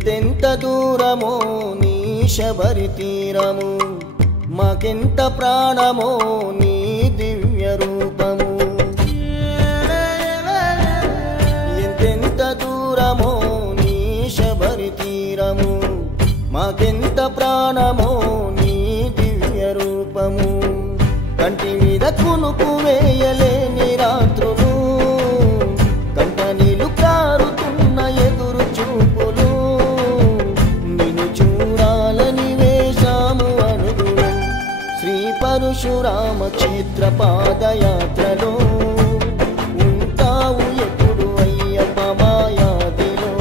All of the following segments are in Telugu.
ఎంతెంత దూరమో నీ శబరి తీరము మాకెంత ప్రాణమో నీ దివ్య రూపము ఎంతెంత దూరమో నీ శబరి తీరము మాకెంత ప్రాణమో నీ దివ్య రూపము కంటి మీద కునుకు వేయలేని రాత్రులు కంట నీళ్ళు కారుతున్న ఎదురు చూపులు నిన్ను చూడాలని వేశాము అడుగులు శ్రీ పరశురామ క్షేత్ర పాదయాత్రలో ఉంటావు ఎప్పుడు అయ్యప్ప మాయాదిలో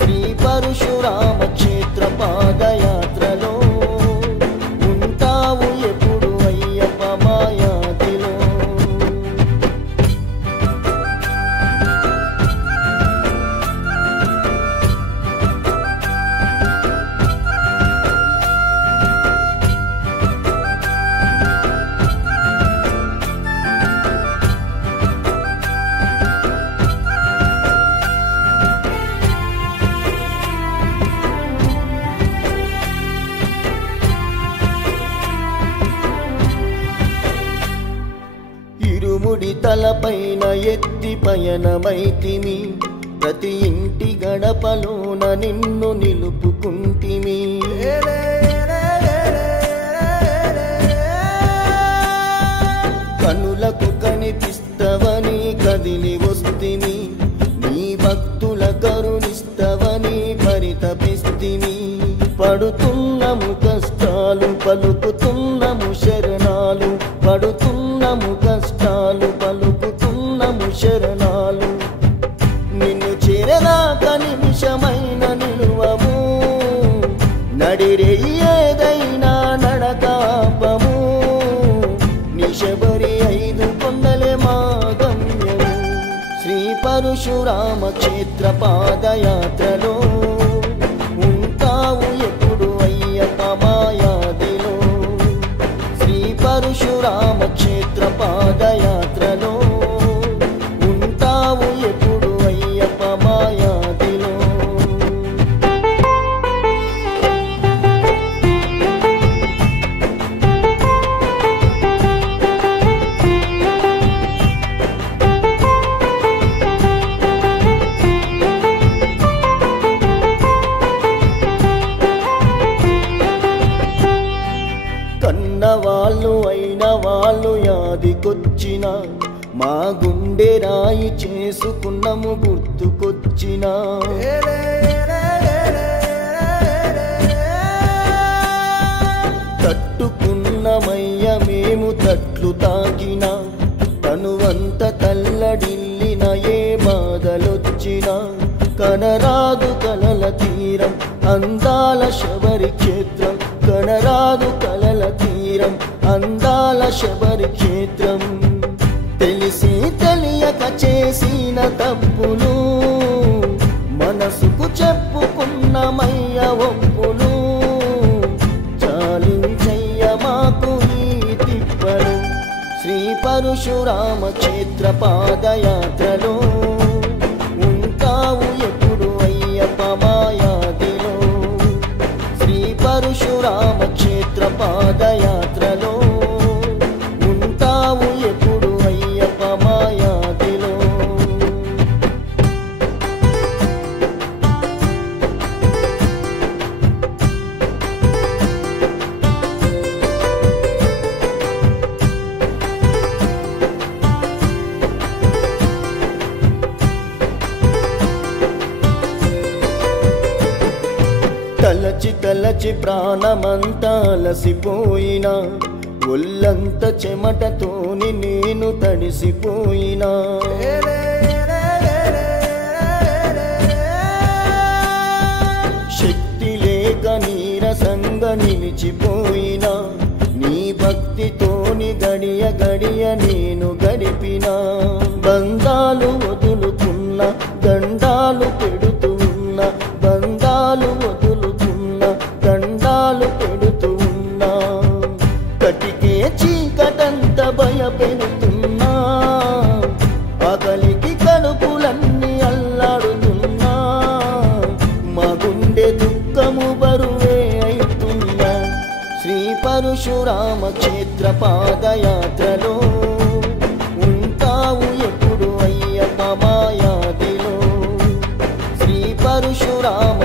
శ్రీ పరశురామ క్షేత్ర పాదయాత్రలో ఉంటావు ఎప్పుడు అయ్యప్ప మాయాదిలో ఇరుముడి తలపైన ఎత్తి పయనమైతిమి ప్రతి ఇంటి గడపలోన నిన్ను నిలుపుకుంటిమి కనులకు కనిపిస్తవని కదిలి వస్తిమి నీ భక్తుల కరుణిస్తవని పరితపిస్తిమి పడుతున్నము కష్టాలు పలుకుతున్నము శరణాలు పడుతున్నము కష్టాలు పలుకుతున్నము శరణాలు నిన్ను చేరనాక నిమిషమైన నిలువము నడిరేయి ఏదైనా నడకాపము నీ శబరి 5 కొండలే మా గమ్యము శ్రీ పరశురామ క్షేత్ర పాదయాత్రలో ఉంటావు ఎప్పుడు అయ్యప్ప మాయాదిలో శ్రీ పరశురామ క్షేత్ర పాదయాత్రలో ఉంటావు ఎప్పుడు అయ్యప్ప మాయాదిలో కన్నవాళ్ళు అయిన వాళ్ళు యాదికొచ్చిన మా గుండె రాయి చేసుకున్నము గుర్తుకొచ్చిన తట్టుకున్నమయ్య మేము తట్లు తాకిన తనువంత తల్లడిల్లిన ఏ బాధలొచ్చిన కనరాదు కలల తీరం అందాల శబరి క్షేత్రం కనరాదు కలల తీరం అందాల శబరి క్షేత్రం తెలిసి తెలియక చేసిన తప్పులు మనసుకు చెప్పుకున్నమయ్య ఒప్పులు చాలించయ్య మాకు ఈ తిప్పలు శ్రీ పరశురామ క్షేత్ర పాదయాత్రలో ఉంటావు ఎప్పుడు అయ్యప్ప మాయాదిలో శ్రీ పరశురామ క్షేత్ర పాదయాత్రలో ఉంటావు ఎప్పుడు అయ్యప్ప మాయాదిలో తలచి తలచి ప్రాణమంతా అలసిపోయినా ఒళ్ళంత చెమటతోని నేను తడిసిపోయినా శక్తి లేక నీరసంగా నిలిచిపోయినా నీ భక్తితోని గడియ గడియ నేను గడిపినా బంధాలు వదులుతున్నా దండాలు పెడుతున్నా బంధాలు వదులుతున్నా దండాలు పెడుతున్నా కటికే చీకటంత భయపెడుతున్నా ఆకలికి కడుపులన్నీ అల్లాడుతున్నా మా పరశురామ క్షేత్ర పాదయాత్రలో ఉంటావు ఎప్పుడు అయ్యప్ప మాయాదిలో శ్రీ పరశురామ